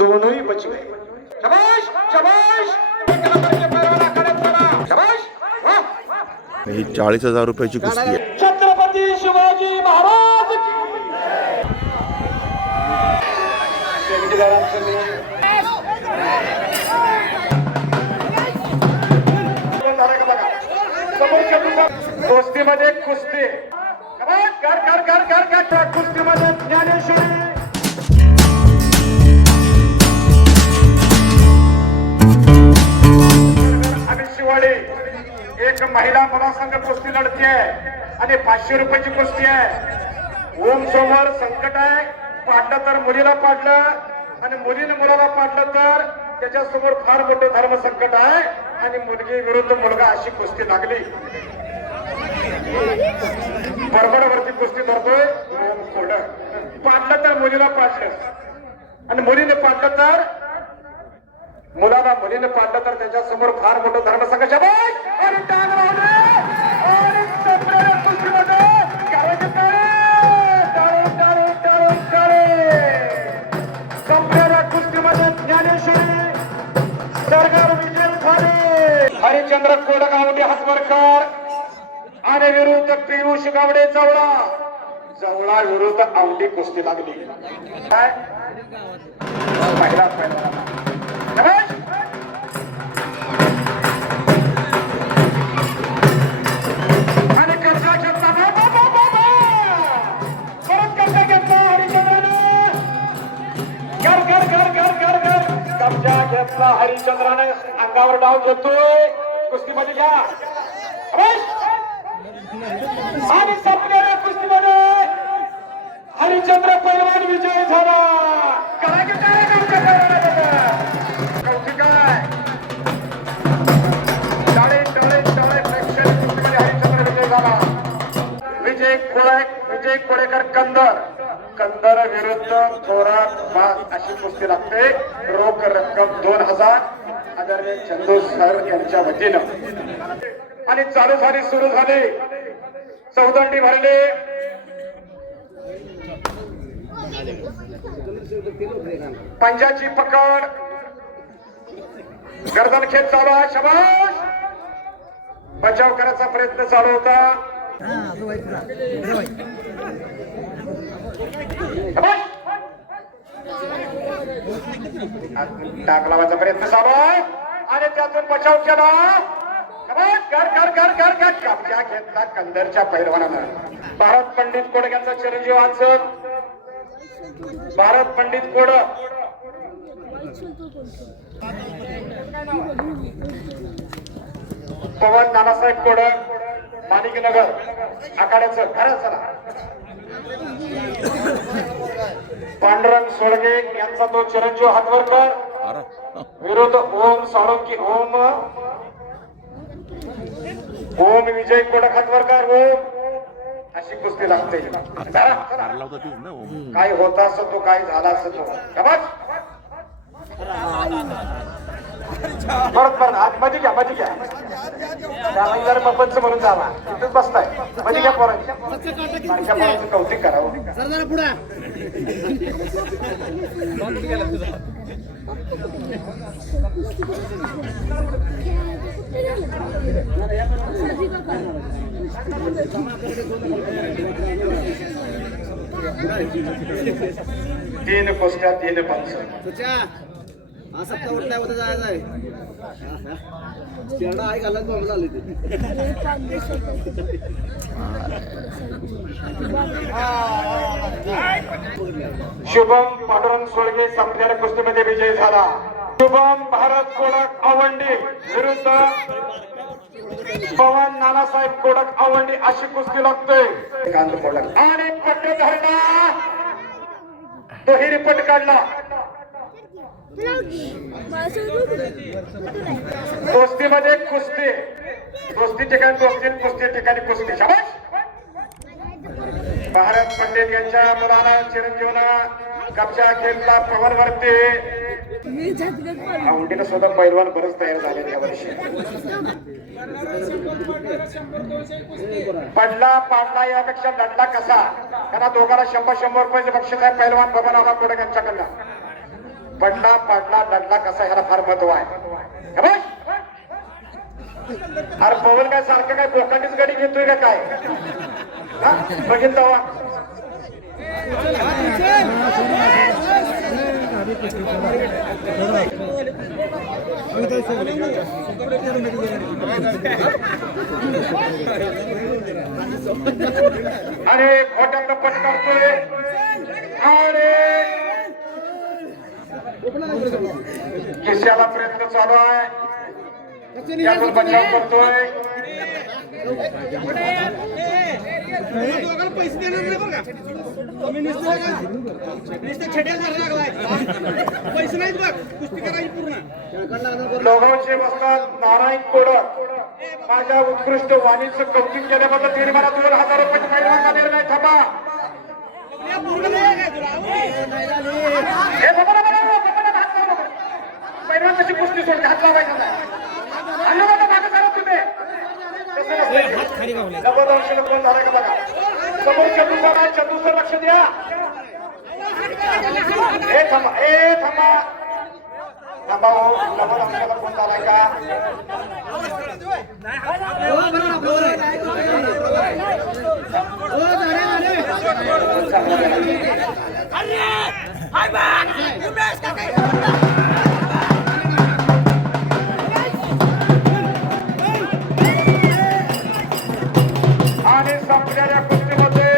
दोनोंही बचवे. शाबाश शाबाश. एक नंबरचे पैलवान आखाड्यात चला. शाबाश. वाह. ही 40,000 रुपयाची कुस्ती आहे. छत्रपती शिवाजी महाराज की कुस्तीमध्ये कुस्ती. कर कर कर कर कर कुस्तीमध्ये ज्ञानेश्वरी. शिवाडी एक महिला मुलासंघ कुस्ती लढती आहे आणि 500 रुपयाची कुस्ती आहे. ओम समोर संकट आहे. पाडलं तर मुलीला पाडलं आणि मुलीने मुलाला पाडलं तर त्याच्यासमोर फार मोठं धर्म संकट आहे आणि मुलगी विरुद्ध मुलगा अशी कुस्ती लागली. बरबडवरती कुस्ती धरतोय ओम कोरड. पाडलं तर मुलीला पाडलं आणि मुलीने पाडलं तर मुलाला मुलीने पाडलं तर त्याच्यासमोर फार मोठं धर्म संकट आहे. आणि टांग राहणे आणि सगळ्या कुस्तीमध्ये संपलेल्या कुस्तीमध्ये ज्ञानेश्वरी सरकार विजय झाले. हरिश्चंद्र कोडगावडे हसवरकर आणि विरुद्ध पियुष गावडे जवळा. जवळा विरुद्ध आवडी कुस्ती लागली. काय पहिला पैलवान आणि कब्जा घेतला. परत कब्जा घेतला हरिश्चंद्राने. घर घर घर घर घर घर कब्जा घेतला हरिश्चंद्राने. अंगावर डाव घेतोय. कुस्तीमध्ये घ्या आणि संपलेल्या कुस्तीमध्ये हरिश्चंद्र पैलवान विजय झाला. करा की काय कौतिक आहे. टाळे टाळे टाळे प्रेक्षक कुस्तीमध्ये हरिश्चंद्र विजय झाला. विजय कोळेकर कंदर. कंदर विरुद्ध थोरात बाग अशी कुस्ती लागते. रोख रक्कम 2000 आदरणीय चंदू सर यांच्या वतीनं. आणि चालू झाली सुरू झाली. चौदंडी भरले. पंजाची पकड. गर्दन खेच चालू आहे. शबाश. बचाव करायचा प्रयत्न चालू होता. टाक लावायचा प्रयत्न चालू आहे आणि त्यातून बचाव केला. कर कर कर कर कर कब्जा घेतला कंदरच्या पैलवानानं. भारत पंडित कोडग्यांचा चिरंजीव आज भारत पंडित कोड. पवन नानासाहेब कोडक माणिकनगर आखाड्याचं खरं चला. पांडुरंग सोळगे यांचा तो चिरंजीव हातवरकर विरुद्ध ओम साळुंकी. ओम विजय कोडक हातवरकर. ओम अशी कुस्ती लागते. काय होता असं तो काय झाला असं तो. परत परत आज मध्ये घ्या मध्ये घ्या. त्याला जर मपंच म्हणून जावा तिथेच बसताय. मध्ये घ्या पोरांच्या. माझ्या पोरांचं कौतिक करावं. तीन कुस्त्या 3 पंच. सत्तावन्न होतं जायचं आहे. आई घालत बंद झाली ती. शुभम पांडुरंग सोळगे संपलेल्या कुस्तीमध्ये विजय झाला. शुभम भारत कोडक आवंडी विरुद्ध पवन नानासाहेब कोडक आवंडी अशी कुस्ती लागते. आणि पट्ट धरला. तो हिरीपट काढला. कुस्तीमध्ये कुस्ती. कुस्ती ठिकाणी कुस्ती. कुस्ती ठिकाणी कुस्ती. शाबाश. भारत पंडित यांच्या मुलाला चिरंजीवना कब्जा घेतला पवन वरती. आवडीनं सुद्धा पैलवान बरंच तयार झाले या वर्षी. पडला पाडला यापेक्षा लढला कसा. त्यांना दोघांना 100-100 रुपयाचे बक्षीस आहे. पैलवान बबनराव कोडक यांच्याकडनं. पडला पाडला लढला कसा ह्याला फार महत्व आहे हे बघ. अरे पवन काय सारखं काय बोकांडीच गाडी घेतोय का काय हा? बघितलं वा. अरे खोट्यात पट करतोय अरे खिशाला प्रयत्न चालू आहे त्यातून बचाव करतोय पैसे देणार नाही बघा तुम्ही नुसतं छेड्या लागलाय पैसे नाहीत बघ कुस्ती करायची पूर्ण लोगावचे वस्ताद नारायण कोडक माझ्या उत्कृष्ट वाणीचं कौतुक केल्याबद्दल तिने मला 2000 रुपयाची महिलांना निर्णय थांबा पहिला कशी कुस्ती सोडते हात लावायचा नाही नवदर्शन कोण झालं का बघा समोर चंदूसर लक्ष द्या हे थांबा थांबा हो नवदर्शनाला कोण झालाय का आणि संपलेल्या कुस्तीमध्ये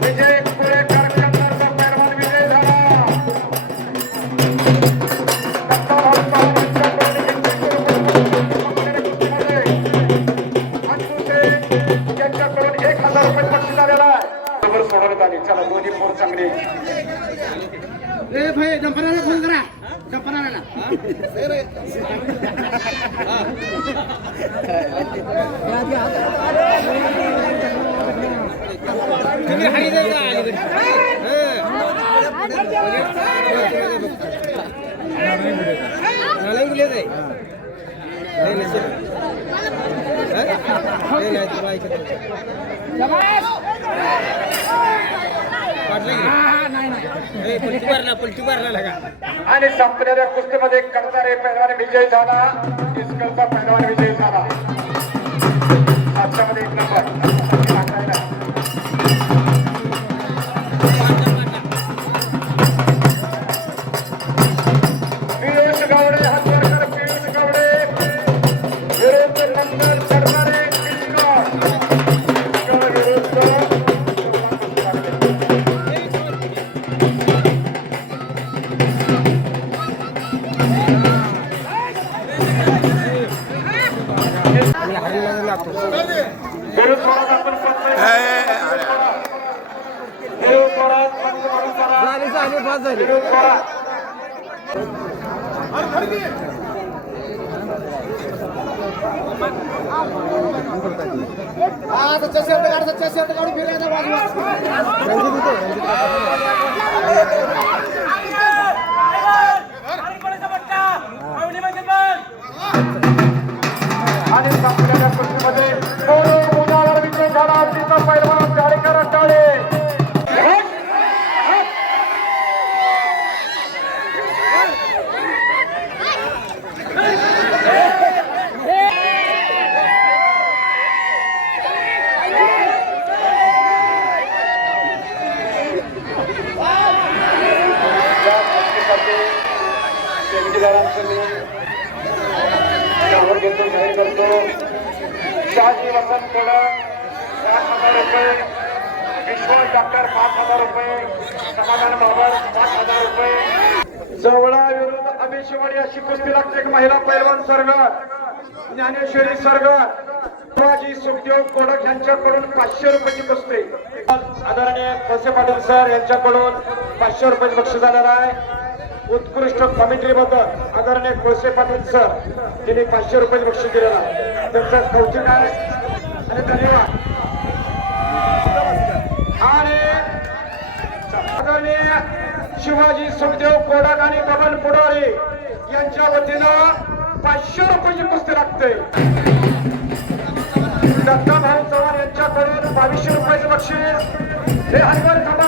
विजय पुरेकर कंधारचा पैलवान विजय झाला. यांच्याकडून 1000 रुपये बक्षीस आलेला आहे. सोडवण्यात आली. चला दोन्ही पोर चांगली भाई जंपराला फोन करा जंपराला तुम्ही हाय दे मला गेले रे नाही नसेल नाही नाही तुला ऐकत पलटी मारला लगा आणि संपलेल्या कुस्तीमध्ये करणारे पैलवान विजय झाला. इस्कलचा पैलवान विजय झाला. आजच्यामध्ये 1 नंबर पियुष गावडे हातवरकर पियुष गावडे विरुद्ध नंबर करणारे विरुद्ध आणि संपलेल्या कुस्तीमध्ये मुलावर विजय झाला. तिचा पैलवान जाळीकर टाळे जाहीर करतो. शहाजी वसंत कोडक 5,000 रुपये, विश्वास डॉक्टर 5,000 रुपये, समाधान बाबर 5,000 रुपये. जवळा विरुद्ध अभिशिवाडी अशी कुस्ती लागते. एक महिला पैलवान सरगार ज्ञानेश्वरी सरगार शिवाजी सुखदेव कोडक यांच्याकडून 500 रुपयाची कुस्ती. आदरणीय कोसे पाटील सर यांच्याकडून 500 रुपयाची बक्षीस झालेला आहे. उत्कृष्ट कॉमेंट्री बद्दल आदरणीय कोळसे पाटील सर त्यांनी 500 रुपये बक्षीस दिलेला आहे. त्यांचं कौतुक आहे आणि धन्यवाद. आणि आदरणीय शिवाजी सुखदेव कोडक आणि बबन पुढारी यांच्या वतीनं 500 रुपयाची कुस्ती लागते. दत्ता भाऊ चव्हाण यांच्याकडून 2200 रुपयाचे बक्षीस. हे हरिवार थांबा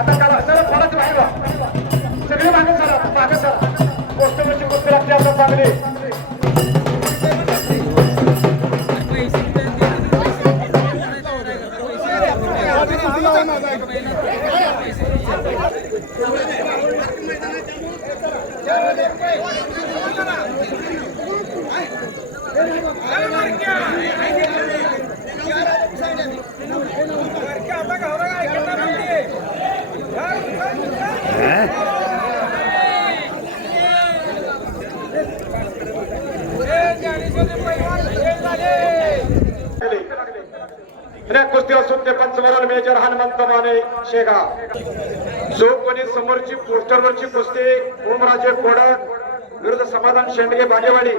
आता त्याला थोडाच राहिला सगळे मागे पोस्टरची कुस्ती लागते आता चांगली. कुस्ती असून ते पंचमहाल मेजर हनुमंत माने शेगाव. जो कोणी समोरची पोस्टरवरची कुस्ती ओमराजे कोडक विरुद्ध समाधान शेंडगे बागेवाडी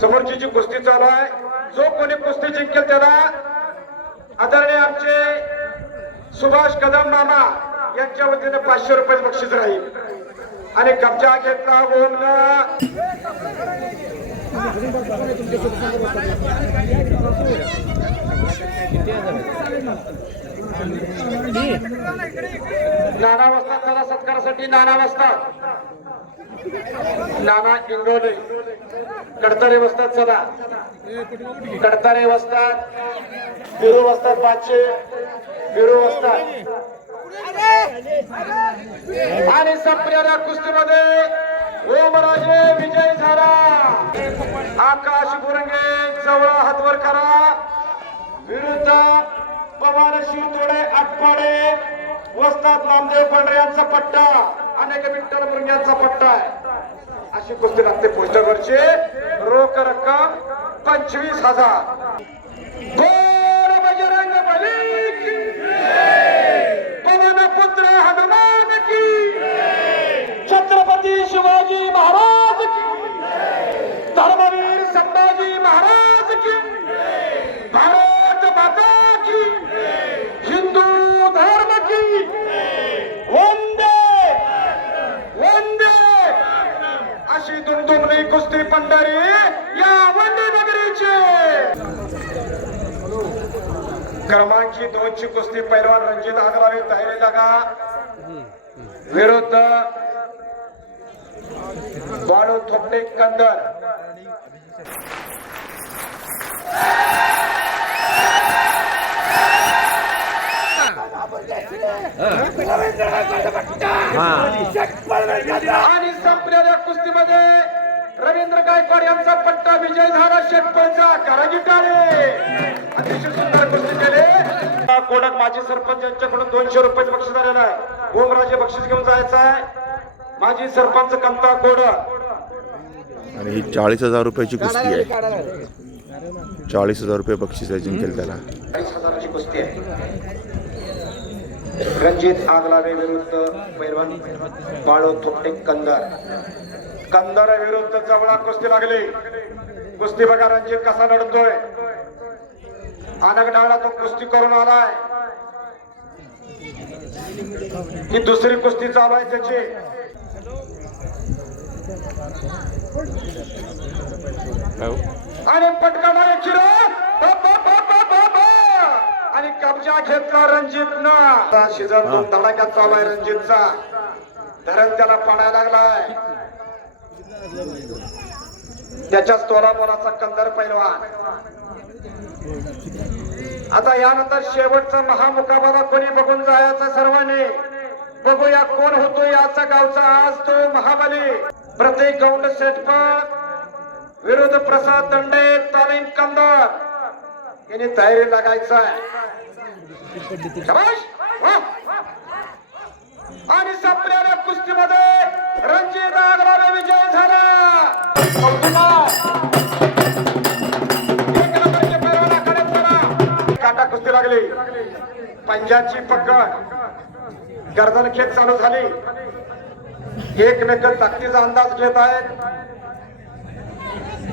समोरची जी कुस्ती चालू आहे, जो कोणी कुस्ती जिंकेल त्याला आदरणीय आमचे सुभाष कदम मामा यांच्या वतीने 500 रुपये बक्षीस राहील. आणि कब्जा घेतला ओमनं. नाना वस्ताद सत्कारासाठी नाना वस्ताद, नाना इंगोले, कडतारे वस्ताद सदा, कडतारे वस्ताद, बिरू वस्ताद पाचशे, बिरू वस्ताद. आणि संपलेल्या कुस्तीमध्ये ओमराजे विजय झाला. आकाश गुरंगे जवळ हातवर करा विरुद्ध पवन शिवतोडे आटपाडे वस्ताद नामदेव पांढरे यांचा पट्टा अनेक विठ्ठल मुरंग्यांचा पट्टा आहे. अशी कुस्ती लागते. पोस्टरवरची रोख रक्कम 25,000. बोल बजरंग बली की पवन पुत्र हनुमान की, छत्रपती शिवाजी महाराज की, धर्मवीर संभाजी महाराज की, भारत माता की, हिंदू धर्म की, वंदे वंदे. अशी दुमदुमली कुस्ती पंढरी या वंदे नगरीचे. क्रमांकी 2 ची कुस्ती पैलवान रणजित आगरावे तयारी जागा विरुद्ध बाळू थोपटे कंदर. आणि संपलेल्या कुस्तीमध्ये रवींद्र गायकवाड यांचा पट्टा विजय झाला. शेटपळचा करागिटाळे अतिशय सुंदर कुस्ती केली. कोडक माजी सरपंच यांच्याकडून 200 रुपये बक्षीस आलेलं आहे. ओमराजे बक्षीस घेऊन जायचं आहे. माजी सरपंच कंता कोडक. आणि ही 40,000 रुपयाची कुस्ती आहे. 40,000 रुपये बक्षीस आहे जिंकेल त्याला. 40,000ची कुस्ती आहे. रणजित आगलावे विरुद्ध पैलवान बाळू थोपटे कंदर. कंदर विरुद्ध जवळा कुस्ती लागली. कुस्ती बघा रणजित कसा लढतोय. अनगडाळा तो कुस्ती करून आलाय. ही दुसरी कुस्ती चालू आहे त्याची. आणि पटकाना चिरो आणि कब्जा घेतला रणजितनं. शिजन दोन धडाक्यात चालू आहे रणजितचा. धरण त्याला पाडायला लागलाय. त्याच्याच तोला मोलाचा कंदर पैलवान. आता यानंतर शेवटचा महामुकाबला कोणी बघून जायचा सर्वांनी. बघूया कोण होतो याचा गावचा आज तो महाबली. प्रत्येक गौंड सेटपट विरुद्ध प्रसाद दंडे तालीम कंदर यांनी तयारी लागायचा आहे. आणि संपलेल्या कुस्तीमध्ये रणजित आगरावे विजय झाला. काटा कुस्ती लागली. पंजाची पकड गर्दन खेच चालू झाली. एकमेक ताकदीचा अंदाज घेत आहेत.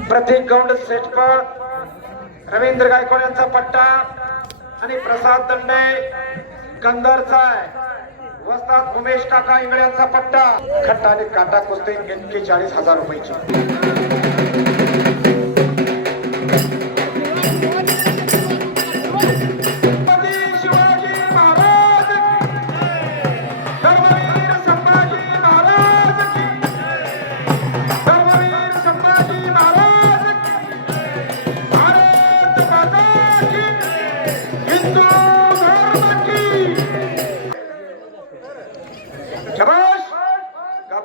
प्रत्येक गौंड सेटपट रवींद्र गायकवाड यांचा पट्टा आणि प्रसाद दंडे कंदरचा आहे. वस्ताद उमेश काका इंगळे यांचा पट्टा. खट्टा आणि काटा कुस्ती 41,000 रुपयाची. शिवाजी महाराज की, धर्मवीर संभाजी महाराज की,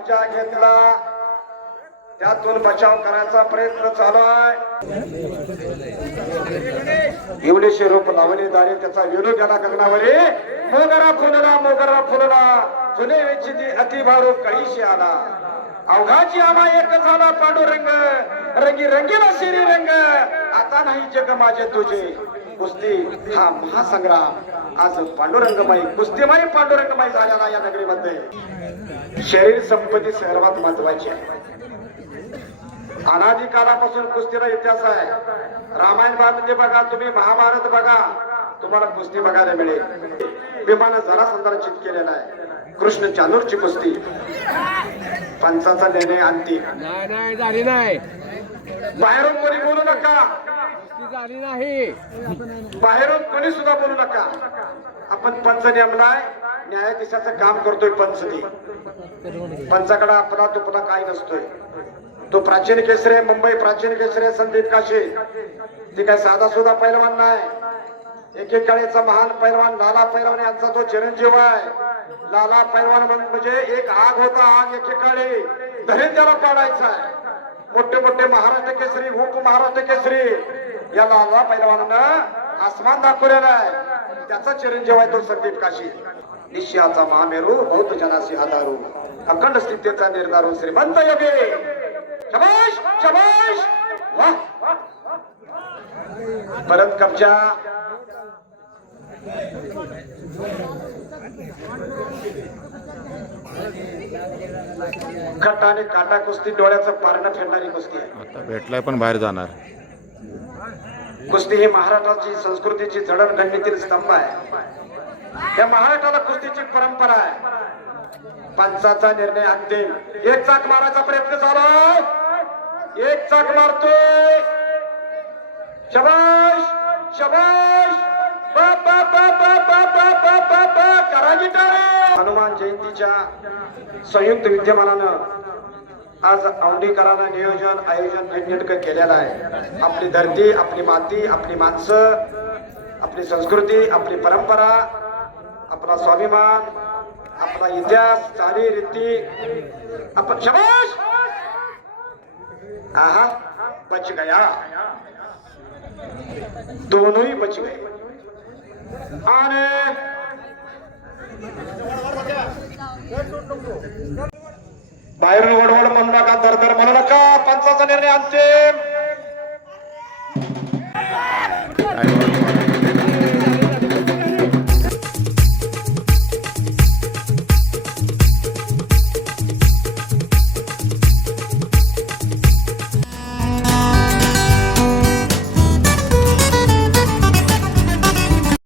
कब्जा घेतला, त्यातून बचाव करायचा प्रयत्न चालू आहे. एवढेशे रूप लावले दारे त्याचा विरोध गेला गगनावरी. मोगरा फुलला फुले वेचिती अति भारू कळीशी आला. अवघाची आमा एक झाला पांडुरंग, रंगी रंगीला शिरी रंग. आता नाही जग माझे तुझे. कुस्ती हा महासंग्राम आज पांडुरंगमय कुस्तीमय पांडुरंगमय झालेला या नगरीमध्ये. शरीर संपत्ती सर्वात महत्वाची आहे. अनादी कालापासून कुस्तीला इतिहास आहे. रामायण म्हणजे बघा तुम्ही, महाभारत बघा, तुम्हाला कुस्ती बघायला मिळेल. भीमानं जरासंधाला चित केलेला आहे. कृष्ण चानूरची कुस्ती, पंचाचा निर्णय अंतिम. नाही झाली नाही, बाहेरून कोणी बोलू नका, झाली नाही. बाहेरून कोणी सुद्धा बोलू नका. आपण पंच नेमलाय, न्यायाधीशाचं काम करतोय पंच. पंचाकडे आपला तुपला काय नसतोय. तो प्राचीन केसरी, मुंबई प्राचीन केसरी संदीप काशे. ते काय साधा सुद्धा पैलवान नाही. एकेकाळीचा महान पैलवान लाला पैलवान यांचा तो चिरंजीव आहे. लाला पैलवान म्हणजे एक आग होता, आग एकेकाळी धरून त्याला पाडायचा आहे. मोठे मोठे महाराष्ट्र केसरी, उप महाराष्ट्र केसरी या लाला पैलवानानं आसमान दाखवलेला आहे. त्याचा चिरंजीव आहे तो संदीप काशी. निश्चयाचा महामेरू, बौद्ध जनासी आधारू, अखंड स्थितीचा निर्धारू श्रीमंत योगी. शबाश शबाश, वाह. परत कब्जा. खट आणि काटा कुस्ती, डोळ्याचं पारणं फेडणारी कुस्ती आहे. आता भेटलाय पण बाहेर जाणार. कुस्ती ही महाराष्ट्राची संस्कृतीची जडणघडणीतील स्तंभ आहे. या महाराष्ट्राला कुस्तीची परंपरा आहे. पंचाचा निर्णय अंतिम. एक चाक मारायचा प्रयत्न झाला, एक चाक मारतोय. शबाश शबाश, हनुमान जयंतीच्या संयुक्त विद्यमानानं आज औंढीकरांना नियोजन आयोजन नीटनेटकं केलेलं आहे. आपली धरती, आपली माती, आपली माणसं, आपली संस्कृती, आपली परंपरा, आपला स्वाभिमान, आपला इतिहास, चाली रीती आपण. शबाश, आहा, बच गया, दोनों बच गए. आणि बाहेरून वडवड म्हणू नका, दरदर म्हणू नका. पंचाचा निर्णय अंतिम.